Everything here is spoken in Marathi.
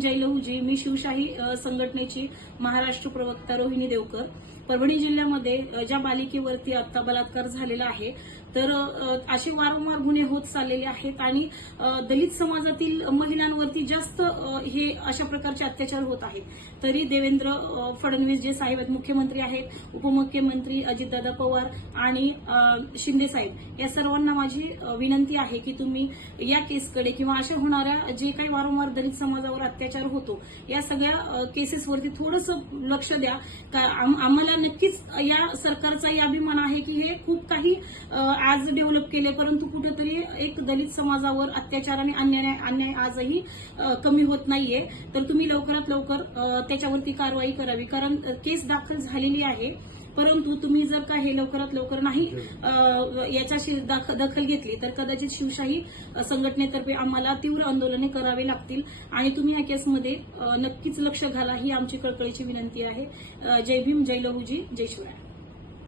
जय लहूजी मी शिवशाही संघटनेची महाराष्ट्र प्रवक्ता रोहिणी देवकर. परभणी जिल्ह्यामध्ये ज्या बालिकेवरती आता बलात्कार झालेला आहे तर असे वारंवार गुन्हे होत चाललेले आहेत आणि दलित समाजातील महिलांवरती जास्त हे अशा प्रकारचे अत्याचार होत आहेत. तरी देवेंद्र फडणवीस जे साहेब आहेत मुख्यमंत्री आहेत उपमुख्यमंत्री अजितदादा पवार आणि शिंदे साहेब या सर्वांना माझी विनंती आहे की तुम्ही या केसकडे किंवा अशा होणाऱ्या जे काही वारंवार दलित समाजावर अत्याचार होतो या सगळ्या केसेसवरती थोडंसं लक्ष द्या. का आम- आम्हाला नक्कीच या सरकारचाही अभिमान आहे की हे खूप काही आज डेव्हलप केले परंतु कुठेतरी एक दलित समाजावर अत्याचार आणि अन्याय अन्याय आजही कमी होत नाही. नाहीये तर तुम्ही लवकरात लवकर त्याच्यावरती कारवाई करावी. कारण केस दाखल झालेली आहे परंतु तुम्ही जर का हे लवकरात लवकर नाही याच्याशी दखल घेतली तर कदाचित शिवशाही संघटनेतर्फे आम्हाला तीव्र आंदोलने करावे लागतील. आणि तुम्ही या केसमध्ये नक्कीच लक्ष घाला ही आमची कळकळीची विनंती आहे. जय भीम जय लहूजी जय शिवराय.